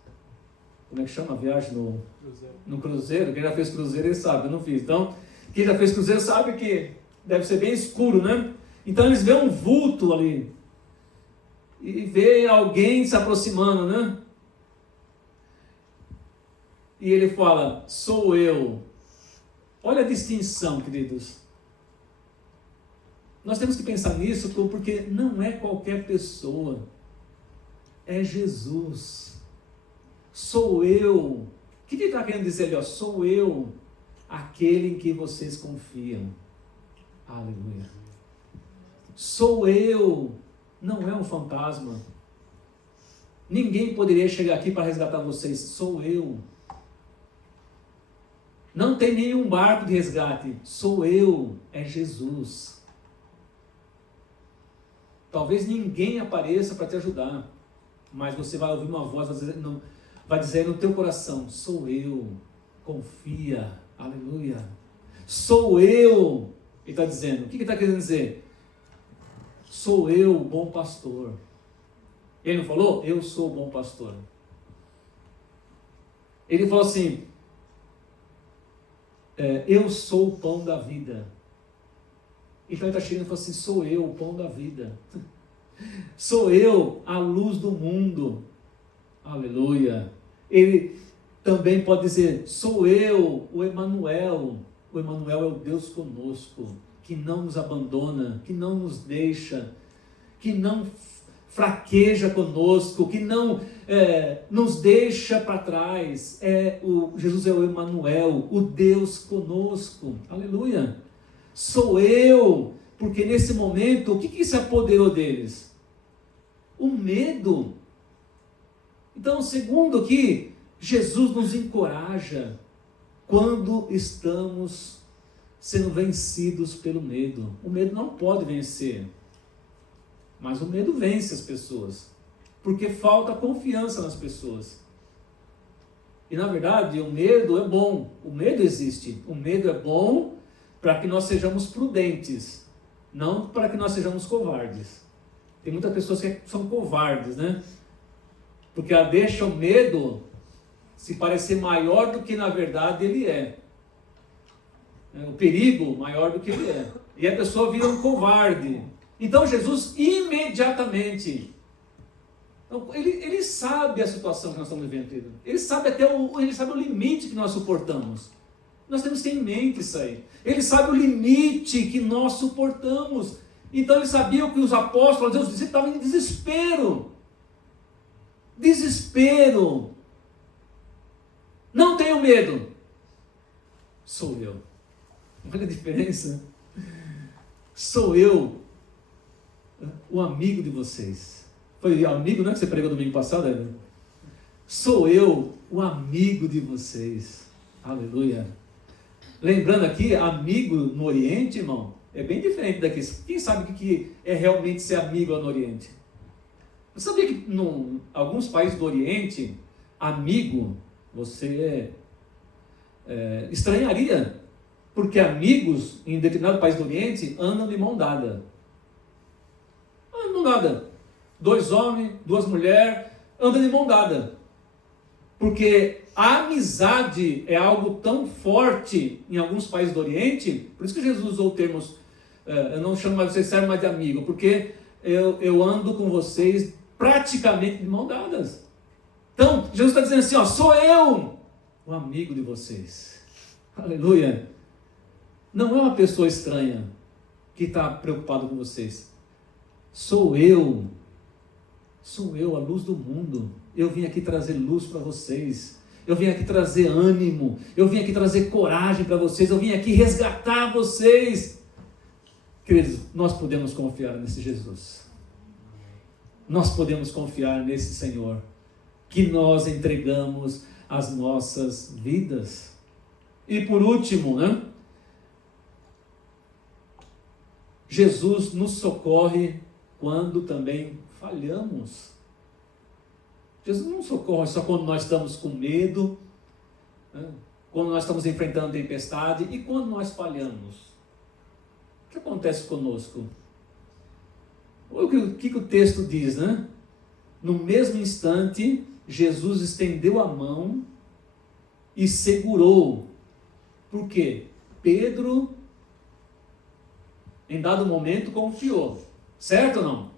como é que chama a viagem no cruzeiro? Quem já fez cruzeiro, ele sabe, eu não fiz. Então, quem já fez cruzeiro sabe que deve ser bem escuro, né? Então eles veem um vulto ali. E vê alguém se aproximando, né? E ele fala, sou eu. Olha a distinção, queridos. Nós temos que pensar nisso porque não é qualquer pessoa. É Jesus. Sou eu. O que ele está querendo dizer ali? Ó? Sou eu, aquele em que vocês confiam. Aleluia. Sou eu. Não é um fantasma. Ninguém poderia chegar aqui para resgatar vocês. Sou eu. Não tem nenhum barco de resgate. Sou eu. É Jesus. Talvez ninguém apareça para te ajudar. Mas você vai ouvir uma voz, vai dizer no teu coração, sou eu. Confia. Aleluia. Sou eu. Ele está dizendo. O que ele está querendo dizer? Sou eu o bom pastor. Ele não falou? Eu sou o bom pastor. Ele falou assim, eu sou o pão da vida. Então ele está chegando e falou assim, sou eu o pão da vida. Sou eu a luz do mundo. Aleluia. Ele também pode dizer, sou eu o Emanuel. O Emanuel é o Deus conosco, que não nos abandona, que não nos deixa, que não fraqueja conosco, que não nos deixa para trás. Jesus é o Emanuel, o Deus conosco. Aleluia. Sou eu, porque nesse momento, o que se apoderou deles? O medo. Então, segundo aqui, Jesus nos encoraja quando estamos sendo vencidos pelo medo. O medo não pode vencer, mas o medo vence as pessoas, porque falta confiança nas pessoas. E na verdade o medo é bom, o medo existe, o medo é bom para que nós sejamos prudentes, não para que nós sejamos covardes. Tem muitas pessoas que são covardes, né? Porque ela deixa o medo se parecer maior do que na verdade ele é. O perigo maior do que ele é. E a pessoa vira um covarde. Então Jesus imediatamente Então, ele sabe a situação que nós estamos vivendo, querido. Ele sabe ele sabe o limite que nós suportamos. Nós temos que ter em mente isso aí. Ele sabe o limite que nós suportamos. Então ele sabia que os apóstolos, os discípulos estavam em desespero. Desespero. Não tenho medo. Sou eu. Olha a diferença. Sou eu, o amigo de vocês. Foi amigo, não é que você pregou domingo passado, Evelyn? Sou eu, o amigo de vocês. Aleluia. Lembrando aqui, amigo no Oriente, irmão, é bem diferente daqui. Quem sabe o que é realmente ser amigo lá no Oriente? Você sabia que em alguns países do Oriente, amigo, você estranharia, porque amigos em determinado país do Oriente andam de mão dada. Andam de mão dada. 2 homens, 2 mulheres, andam de mão dada. Porque a amizade é algo tão forte em alguns países do Oriente, por isso que Jesus usou termos, eu não chamo mais vocês, servem mais de amigo, porque eu ando com vocês praticamente de mão dadas. Então, Jesus está dizendo assim, ó, sou eu, o amigo de vocês. Aleluia. Não é uma pessoa estranha que está preocupado com vocês. Sou eu, a luz do mundo. Eu vim aqui trazer luz para vocês. Eu vim aqui trazer ânimo. Eu vim aqui trazer coragem para vocês. Eu vim aqui resgatar vocês. Queridos, nós podemos confiar nesse Jesus. Nós podemos confiar nesse Senhor, que nós entregamos as nossas vidas. E por último, né? Jesus nos socorre quando também falhamos. Jesus não socorre só quando nós estamos com medo, né? Quando nós estamos enfrentando tempestade e quando nós falhamos. O que acontece conosco? O que o texto diz, né? No mesmo instante, Jesus estendeu a mão e segurou. Por quê? Pedro, em dado momento, confiou. Certo ou não?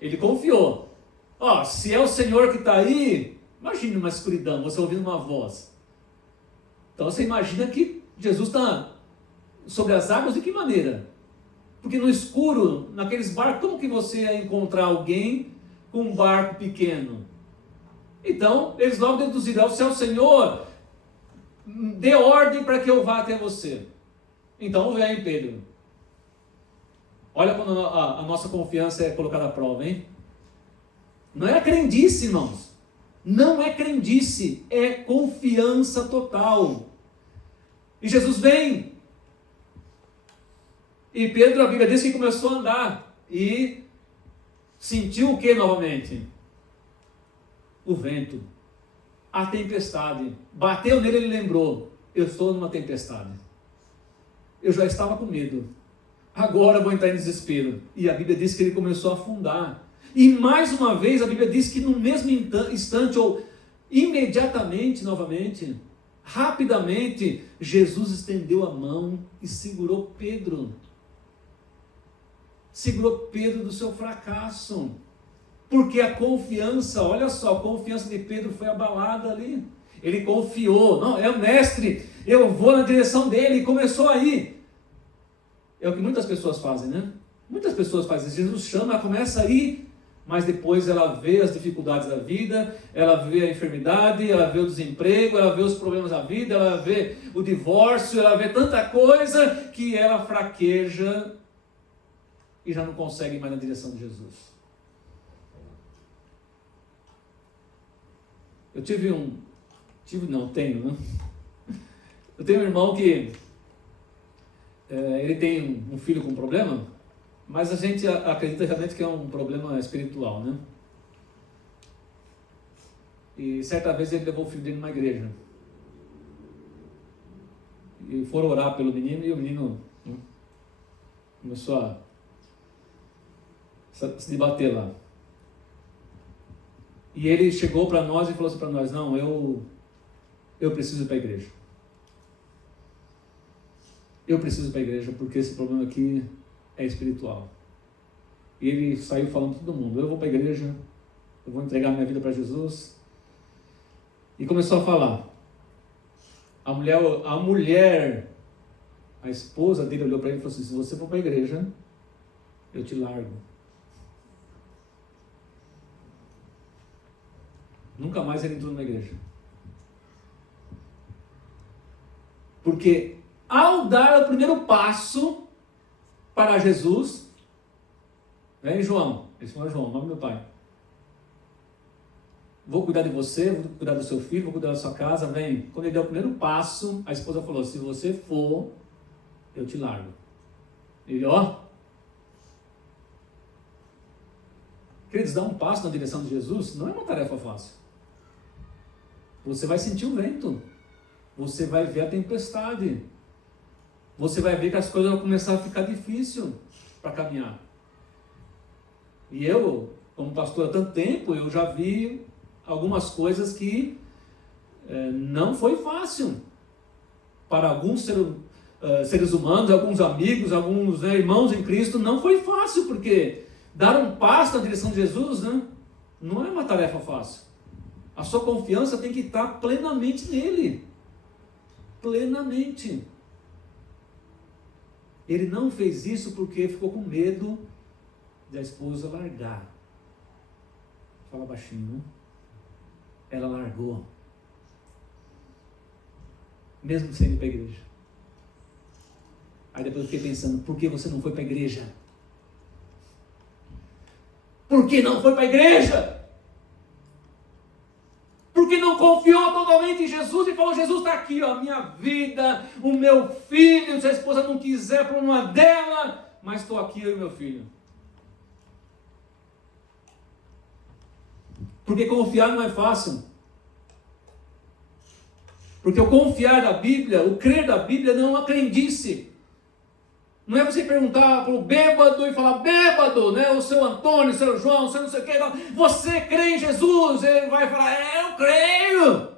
Ele confiou. Ó, se é o Senhor que está aí, imagine uma escuridão, você ouvindo uma voz. Então você imagina que Jesus está sobre as águas de que maneira? Porque no escuro, naqueles barcos, como que você ia encontrar alguém com um barco pequeno? Então, eles logo deduziram, se é o Senhor, dê ordem para que eu vá até você. Então vem, Pedro. Olha quando a nossa confiança é colocada à prova, hein? Não é crendice, irmãos. Não é crendice, é confiança total. E Jesus vem. E Pedro, a Bíblia diz que começou a andar. E sentiu o que novamente? O vento. A tempestade. Bateu nele, ele lembrou. Eu estou numa tempestade. Eu já estava com medo. Agora vou entrar em desespero. E a Bíblia diz que ele começou a afundar. E mais uma vez a Bíblia diz que no mesmo instante, ou imediatamente, novamente, rapidamente, Jesus estendeu a mão e segurou Pedro. Segurou Pedro do seu fracasso. Porque a confiança, olha só, a confiança de Pedro foi abalada ali. Ele confiou, não, é o mestre, eu vou na direção dele, e começou a ir. É o que muitas pessoas fazem, né? Muitas pessoas fazem isso. Jesus chama, ela começa a ir, mas depois ela vê as dificuldades da vida, ela vê a enfermidade, ela vê o desemprego, ela vê os problemas da vida, ela vê o divórcio, ela vê tanta coisa que ela fraqueja e já não consegue ir mais na direção de Jesus. Eu tenho, né? Eu tenho um irmão que ele tem um filho com problema, mas a gente acredita realmente que é um problema espiritual, né? E certa vez ele levou o filho dele numa igreja. E foram orar pelo menino e o menino começou a se debater lá. E ele chegou para nós e falou assim para nós, não, eu preciso ir para a igreja. Eu preciso ir para a igreja porque esse problema aqui é espiritual. E ele saiu falando para todo mundo, eu vou para a igreja, eu vou entregar minha vida para Jesus. E começou a falar. A mulher, a esposa dele olhou para ele e falou assim: se você for para a igreja, eu te largo. Nunca mais ele entrou numa igreja. Porque ao dar o primeiro passo para Jesus, vem João, esse foi João, o nome do meu pai. Vou cuidar de você, vou cuidar do seu filho, vou cuidar da sua casa, vem. Quando ele deu o primeiro passo, a esposa falou: se você for, eu te largo. Ele, queridos, dar um passo na direção de Jesus não é uma tarefa fácil. Você vai sentir o vento, você vai ver a tempestade, você vai ver que as coisas vão começar a ficar difícil para caminhar. E eu, como pastor há tanto tempo, eu já vi algumas coisas que não foi fácil para alguns seres humanos, alguns amigos, alguns irmãos em Cristo. Não foi fácil, porque dar um passo na direção de Jesus, não é uma tarefa fácil. A sua confiança tem que estar plenamente nele, plenamente. Ele não fez isso porque ficou com medo de a esposa largar. Fala baixinho, né? Ela largou, mesmo sem ir para a igreja. Aí depois eu fiquei pensando: por que você não foi para a igreja? Por que não foi para a igreja? Porque não confiou totalmente em Jesus e falou: Jesus está aqui, a minha vida, o meu filho, se a esposa não quiser, problema dela, mas estou aqui, eu e meu filho. Porque confiar não é fácil. Porque o confiar da Bíblia, o crer da Bíblia não é uma crendice. Não é você perguntar para o bêbado e falar: bêbado, né? O seu Antônio, o seu João, o seu não sei o que. Não. Você crê em Jesus? Ele vai falar: eu creio.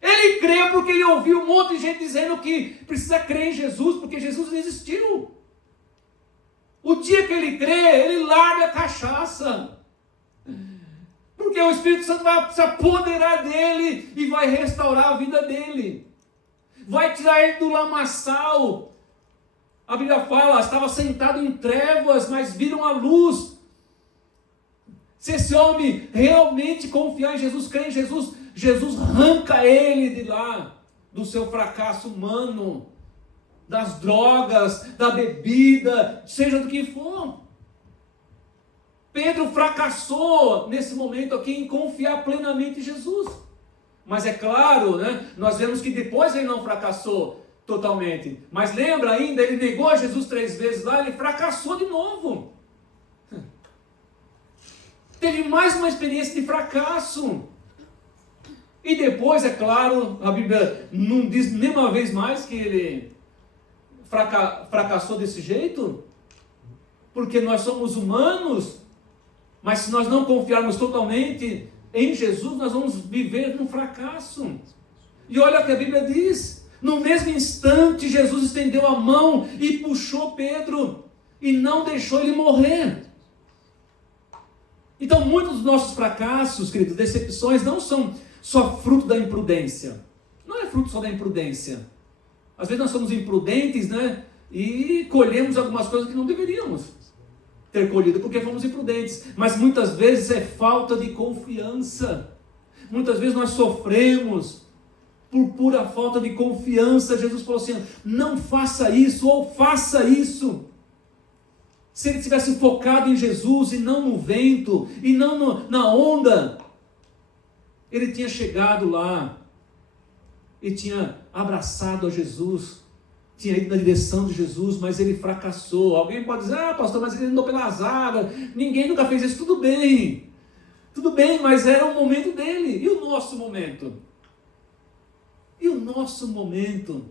Ele crê porque ele ouviu um monte de gente dizendo que precisa crer em Jesus, porque Jesus não existiu. O dia que ele crê, ele larga a cachaça. Porque o Espírito Santo vai se apoderar dele e vai restaurar a vida dele. Vai tirar ele do lamaçal. A Bíblia fala: estava sentado em trevas, mas viram a luz. Se esse homem realmente confiar em Jesus, crer em Jesus, Jesus arranca ele de lá, do seu fracasso humano, das drogas, da bebida, seja do que for. Pedro fracassou nesse momento aqui em confiar plenamente em Jesus. Mas é claro, nós vemos que depois ele não fracassou totalmente. Mas lembra ainda, ele negou a Jesus 3 vezes lá, ele fracassou de novo. Teve mais uma experiência de fracasso. E depois, é claro, a Bíblia não diz nenhuma vez mais que ele fracassou desse jeito, porque nós somos humanos. Mas se nós não confiarmos totalmente em Jesus, nós vamos viver num fracasso. E olha o que a Bíblia diz: no mesmo instante, Jesus estendeu a mão e puxou Pedro, e não deixou ele morrer. Então, muitos dos nossos fracassos, queridos, decepções, não são só fruto da imprudência. Não é fruto só da imprudência. Às vezes nós somos imprudentes, e colhemos algumas coisas que não deveríamos ter colhido, porque fomos imprudentes. Mas muitas vezes é falta de confiança. Muitas vezes nós sofremos por pura falta de confiança. Jesus falou assim: não faça isso, ou faça isso. Se ele tivesse focado em Jesus e não no vento, e não na onda, ele tinha chegado lá e tinha abraçado a Jesus, tinha ido na direção de Jesus, mas ele fracassou. Alguém pode dizer: pastor, mas ele andou pelas águas, ninguém nunca fez isso. Tudo bem, mas era o momento dele. E o nosso momento? E o nosso momento?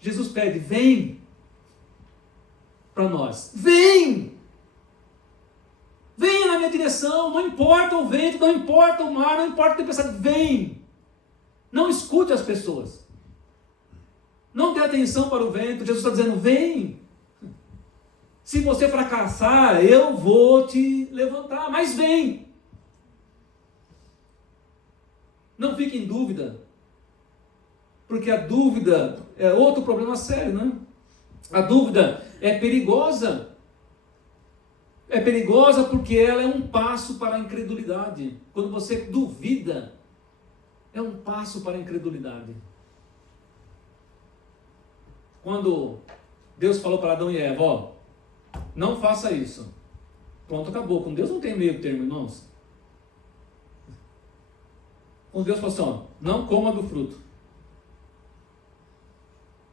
Jesus pede: vem para nós, venha na minha direção, não importa o vento, não importa o mar, não importa a tempestade, vem. Não escute as pessoas, não dê atenção para o vento. Jesus está dizendo: vem. Se você fracassar, eu vou te levantar, mas vem. Não fique em dúvida, porque a dúvida é outro problema sério, né? A dúvida é perigosa. É perigosa porque ela é um passo para a incredulidade. Quando você duvida, é um passo para a incredulidade. Quando Deus falou para Adão e Eva, ó, não faça isso. Pronto, acabou. Com Deus não tem meio termo, irmãos. Com Deus falou assim, ó, não coma do fruto.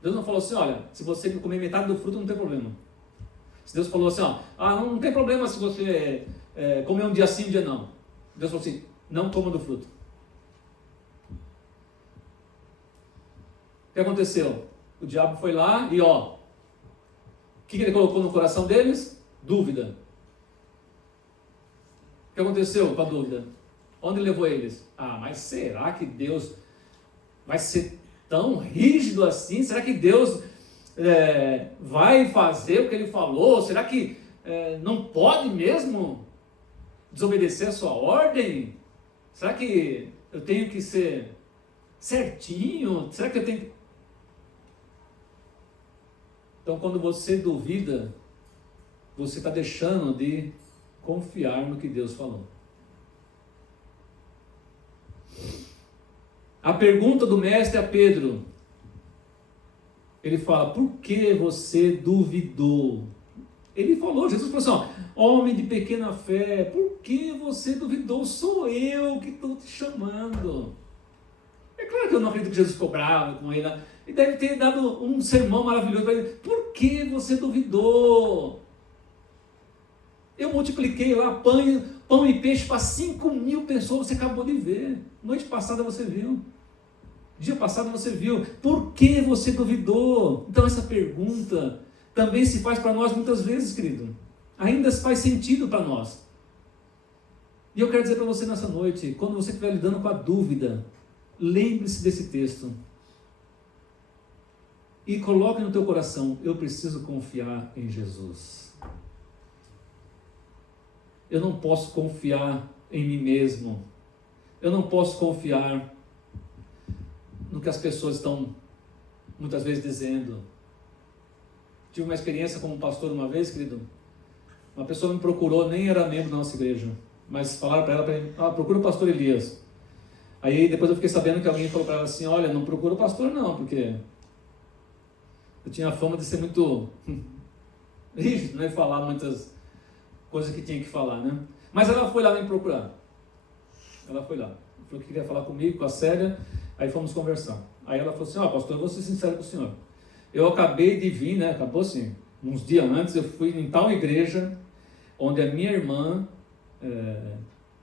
Deus não falou assim, olha, se você comer metade do fruto não tem problema. Se Deus falou assim, ó, não tem problema se você comer um dia sim, um dia não. Deus falou assim, não coma do fruto. O que aconteceu? O diabo foi lá e ó, o que ele colocou no coração deles? Dúvida. O que aconteceu com a dúvida? Onde levou eles? Mas será que Deus vai ser tão rígido assim? Será que Deus vai fazer o que ele falou? Será que não pode mesmo desobedecer a sua ordem? Será que eu tenho que ser certinho? Será que eu tenho que... Então, quando você duvida, você está deixando de confiar no que Deus falou. A pergunta do mestre a Pedro, ele fala, por que você duvidou? Ele falou, Jesus falou assim, homem de pequena fé, por que você duvidou? Sou eu que estou te chamando. É claro que eu não acredito que Jesus ficou bravo com ele, né? E deve ter dado um sermão maravilhoso para ele. Por que você duvidou? Eu multipliquei lá pão e peixe para 5.000 pessoas, você acabou de ver. Noite passada você viu. Dia passado você viu. Por que você duvidou? Então essa pergunta também se faz para nós muitas vezes, querido. Ainda faz sentido para nós. E eu quero dizer para você nessa noite, quando você estiver lidando com a dúvida, lembre-se desse texto. E coloque no teu coração, eu preciso confiar em Jesus. Eu não posso confiar em mim mesmo. Eu não posso confiar no que as pessoas estão muitas vezes dizendo. Tive uma experiência como pastor uma vez, querido. Uma pessoa me procurou, nem era membro da nossa igreja, mas falaram para ela, procura o pastor Elias. Aí depois eu fiquei sabendo que alguém falou para ela assim, olha, não procura o pastor não, porque eu tinha a fama de ser muito rígido, né, falar muitas coisas que tinha que falar, né? Mas ela foi lá me procurar. Ela foi lá. Falou que queria falar comigo, com a Célia, aí fomos conversar. Aí ela falou assim, pastor, eu vou ser sincero com o senhor. Eu acabei de vir, né, acabou assim, uns dias antes, eu fui em tal igreja, onde a minha irmã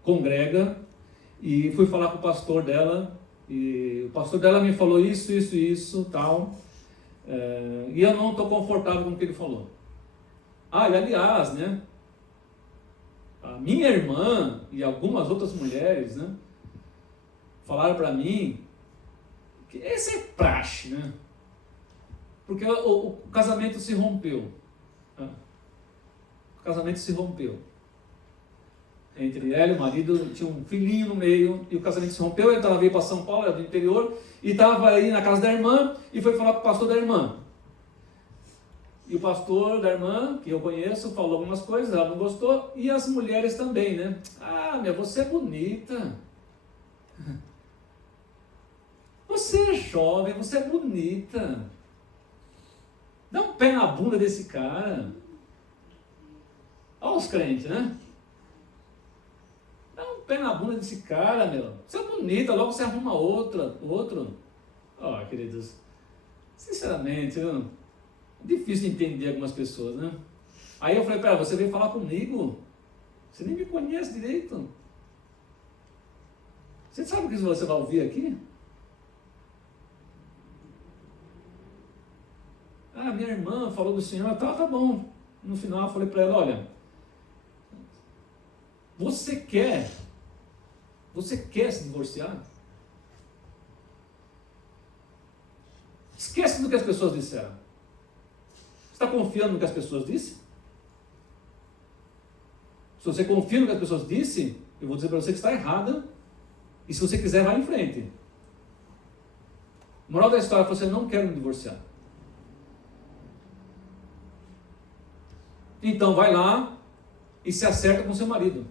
congrega, e fui falar com o pastor dela, e o pastor dela me falou isso, tal, e eu não estou confortável com o que ele falou. E aliás, né, a minha irmã e algumas outras mulheres, né, falaram para mim que esse é praxe, né, porque o casamento se rompeu, né? O casamento se rompeu. Entre ela e o marido, tinha um filhinho no meio, e o casamento se rompeu, ela veio para São Paulo, era do interior, e estava aí na casa da irmã, e foi falar para o pastor da irmã. E o pastor da irmã, que eu conheço, falou algumas coisas, ela não gostou, e as mulheres também, né? Você é bonita. Você é jovem, você é bonita. Dá um pé na bunda desse cara. Olha os crentes, né? Dá um pé na bunda desse cara, meu. Você é bonita, logo você arruma outro. Queridos, sinceramente, é difícil de entender algumas pessoas, né? Aí eu falei para ela, você veio falar comigo? Você nem me conhece direito. Você sabe o que você vai ouvir aqui? Minha irmã falou do Senhor, tá bom. No final eu falei para ela, olha, você quer se divorciar? Esquece do que as pessoas disseram. Você está confiando no que as pessoas disseram? Se você confia no que as pessoas disseram, eu vou dizer para você que está errada. E se você quiser, vai em frente. Moral da história, você não quer me divorciar. Então vai lá e se acerta com seu marido.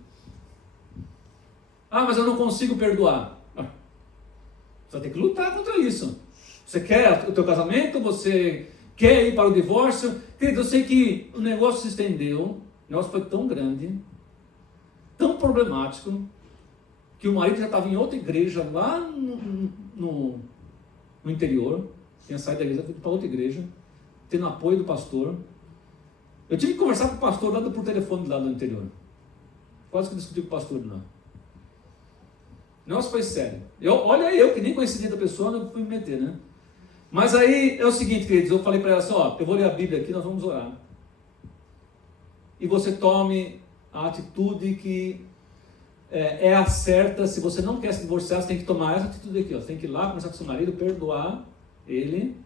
Ah, mas eu não consigo perdoar. Você vai ter que lutar contra isso. Você quer o teu casamento? Você quer ir para o divórcio? Querido, eu sei que o negócio se estendeu. O negócio foi tão grande, tão problemático, que o marido já estava em outra igreja lá no interior. Tinha saído da igreja, foi para outra igreja, tendo apoio do pastor. Eu tive que conversar com o pastor lá por telefone lá do interior. Quase que discuti com o pastor lá. O negócio foi sério. Olha eu, que nem conhecia da pessoa, não fui me meter, né? Mas aí é o seguinte, queridos, eu falei para ela assim, ó, eu vou ler a Bíblia aqui, nós vamos orar. E você tome a atitude que é a certa. Se você não quer se divorciar, você tem que tomar essa atitude aqui, ó. Você tem que ir lá, conversar com seu marido, perdoar ele,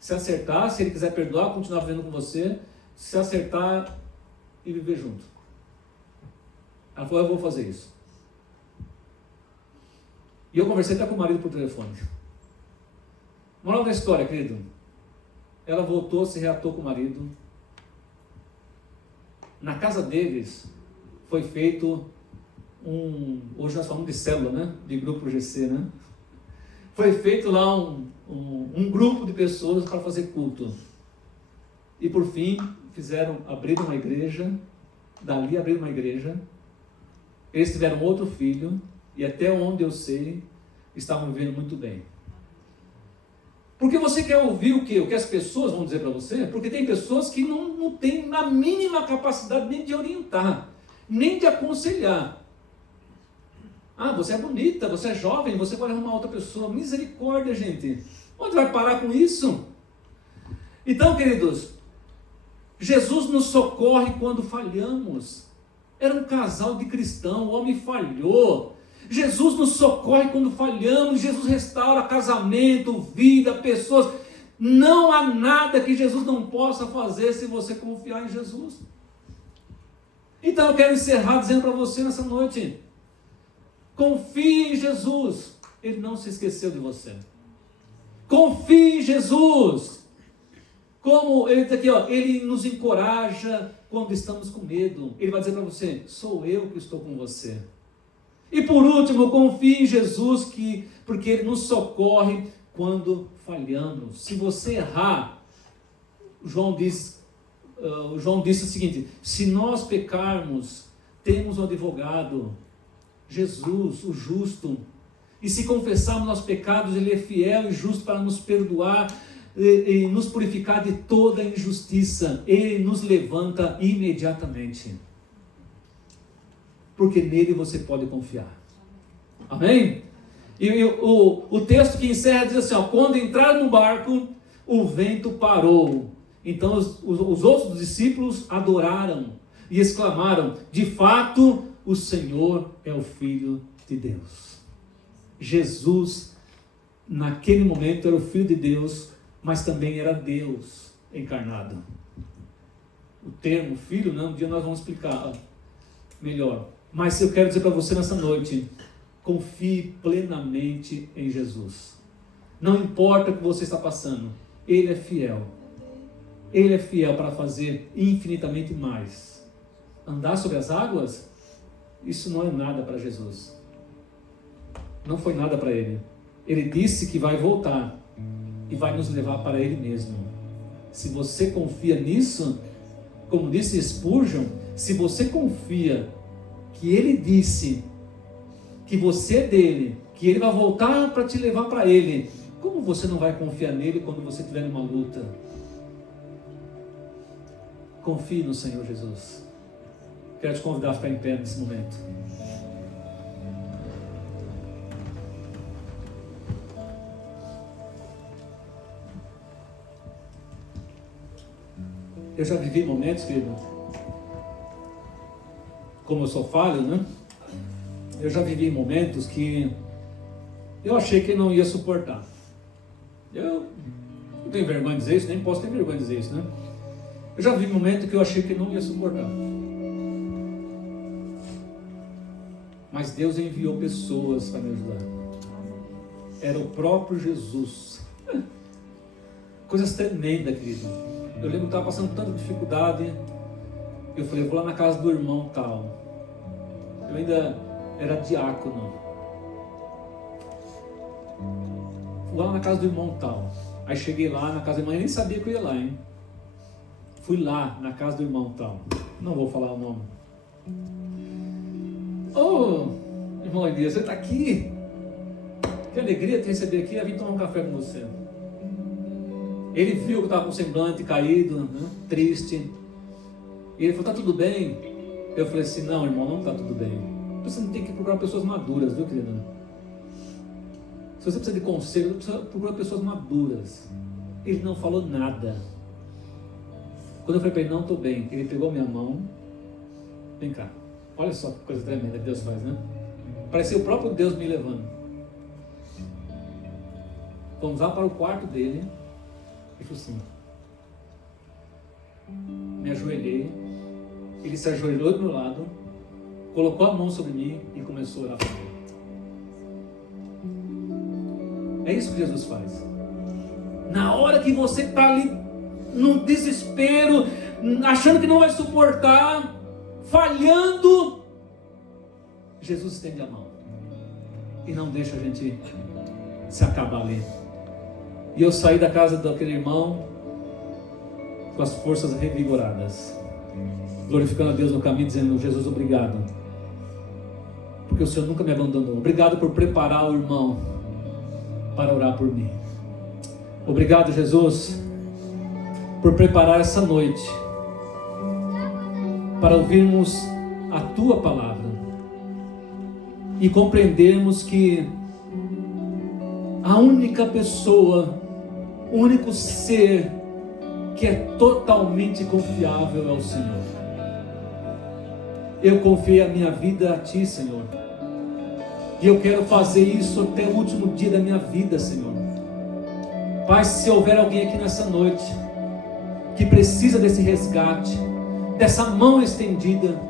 se acertar, se ele quiser perdoar, continuar vivendo com você, se acertar e viver junto. Ela falou, eu vou fazer isso. E eu conversei até com o marido por telefone. Moral da história, querido. Ela voltou, se reatou com o marido. Na casa deles foi feito hoje nós falamos de célula, né? De grupo GC, né? Foi feito lá um grupo de pessoas para fazer culto. E por fim, abriram uma igreja, dali abriram uma igreja. Eles tiveram outro filho, e até onde eu sei, estavam vivendo muito bem. Porque você quer ouvir o quê? O que as pessoas vão dizer para você? Porque tem pessoas que não têm a mínima capacidade nem de orientar, nem de aconselhar. Ah, você é bonita, você é jovem, você pode arrumar outra pessoa. Misericórdia, gente. Onde vai parar com isso? Então, queridos, Jesus nos socorre quando falhamos. Era um casal de cristão, o homem falhou. Jesus nos socorre quando falhamos. Jesus restaura casamento, vida, pessoas. Não há nada que Jesus não possa fazer se você confiar em Jesus. Então eu quero encerrar dizendo para você nessa noite: confie em Jesus. Ele não se esqueceu de você. Confie em Jesus. Como ele diz aqui, ó, ele nos encoraja quando estamos com medo. Ele vai dizer para você: sou eu que estou com você. E por último, confie em Jesus, porque ele nos socorre quando falhamos. Se você errar, João disse o seguinte: se nós pecarmos, temos um advogado, Jesus, o justo, e se confessarmos nossos pecados, ele é fiel e justo para nos perdoar e nos purificar de toda injustiça. Ele nos levanta imediatamente, porque nele você pode confiar. Amém? E o texto que encerra diz assim, ó, quando entraram no barco, o vento parou. Então os outros discípulos adoraram e exclamaram: de fato, o Senhor é o Filho de Deus. Jesus, naquele momento, era o Filho de Deus, mas também era Deus encarnado. O termo filho, um dia nós vamos explicar melhor. Mas eu quero dizer para você nessa noite: confie plenamente em Jesus. Não importa o que você está passando, Ele é fiel. Ele é fiel para fazer infinitamente mais. Andar sobre as águas, isso não é nada para Jesus. Não foi nada para Ele. Ele disse que vai voltar e vai nos levar para Ele mesmo. Se você confia nisso, como disse Spurgeon, se você confia que Ele disse que você é dele, que Ele vai voltar para te levar para Ele, como você não vai confiar nele quando você estiver numa luta? Confie no Senhor Jesus. Quero te convidar a ficar em pé nesse momento. Eu já vivi momentos, querido, como eu sou falho, né? Eu já vivi momentos que eu achei que não ia suportar. Eu não tenho vergonha de dizer isso, nem posso ter vergonha de dizer isso, né? Eu já vivi momentos que eu achei que não ia suportar. Mas Deus enviou pessoas para me ajudar. Era o próprio Jesus. Coisas tremendas, querido. Eu lembro que eu estava passando tanta dificuldade. Eu falei, vou lá na casa do irmão tal. Eu ainda era diácono. Fui lá na casa do irmão tal. Aí cheguei lá na casa do irmão, eu nem sabia que eu ia lá, hein? Fui lá na casa do irmão tal. Não vou falar o nome. Ô, irmão Elias, você está aqui? Que alegria te receber aqui. Eu vim tomar um café com você. Ele viu que eu estava com o semblante caído, né? Triste. E ele falou, está tudo bem? Eu falei assim, não, irmão, não está tudo bem. Você tem que procurar pessoas maduras, viu, querido? Se você precisa de conselho, você precisa procurar pessoas maduras. Ele não falou nada. Quando eu falei para ele, não, estou bem, ele pegou minha mão. Vem cá. Olha só que coisa tremenda que Deus faz, né? Parecia o próprio Deus me levando. Fomos lá para o quarto dele. Ele falou assim, me ajoelhei. Ele se ajoelhou do meu lado, colocou a mão sobre mim e começou a orar para mim. É isso que Jesus faz. Na hora que você está ali no desespero, achando que não vai suportar, falhando, Jesus estende a mão e não deixa a gente se acabar ali. E eu saí da casa daquele irmão com as forças revigoradas, glorificando a Deus no caminho, dizendo, Jesus, obrigado, porque o Senhor nunca me abandonou. Obrigado por preparar o irmão para orar por mim. Obrigado, Jesus, por preparar essa noite para ouvirmos a Tua palavra e compreendermos que a única pessoa, o único ser que é totalmente confiável é o Senhor. Eu confiei a minha vida a Ti, Senhor, e eu quero fazer isso até o último dia da minha vida, Senhor. Pai, se houver alguém aqui nessa noite que precisa desse resgate, dessa mão estendida,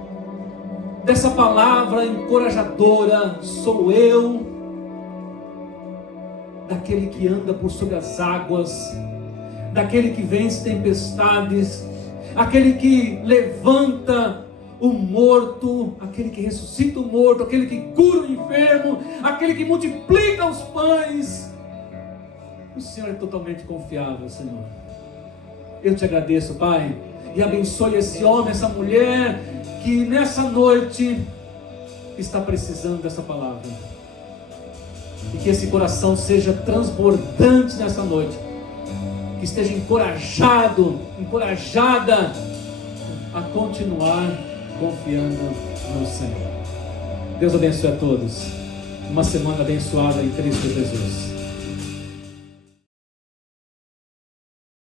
dessa palavra encorajadora, sou eu, daquele que anda por sobre as águas, daquele que vence tempestades, aquele que levanta o morto, aquele que ressuscita o morto, aquele que cura o enfermo, aquele que multiplica os pães. O Senhor é totalmente confiável, Senhor. Eu te agradeço, Pai, e abençoe esse homem, essa mulher que nessa noite está precisando dessa palavra, e que esse coração seja transbordante nessa noite, que esteja encorajado, encorajada a continuar confiando no Senhor. Deus abençoe a todos. Uma semana abençoada em Cristo Jesus.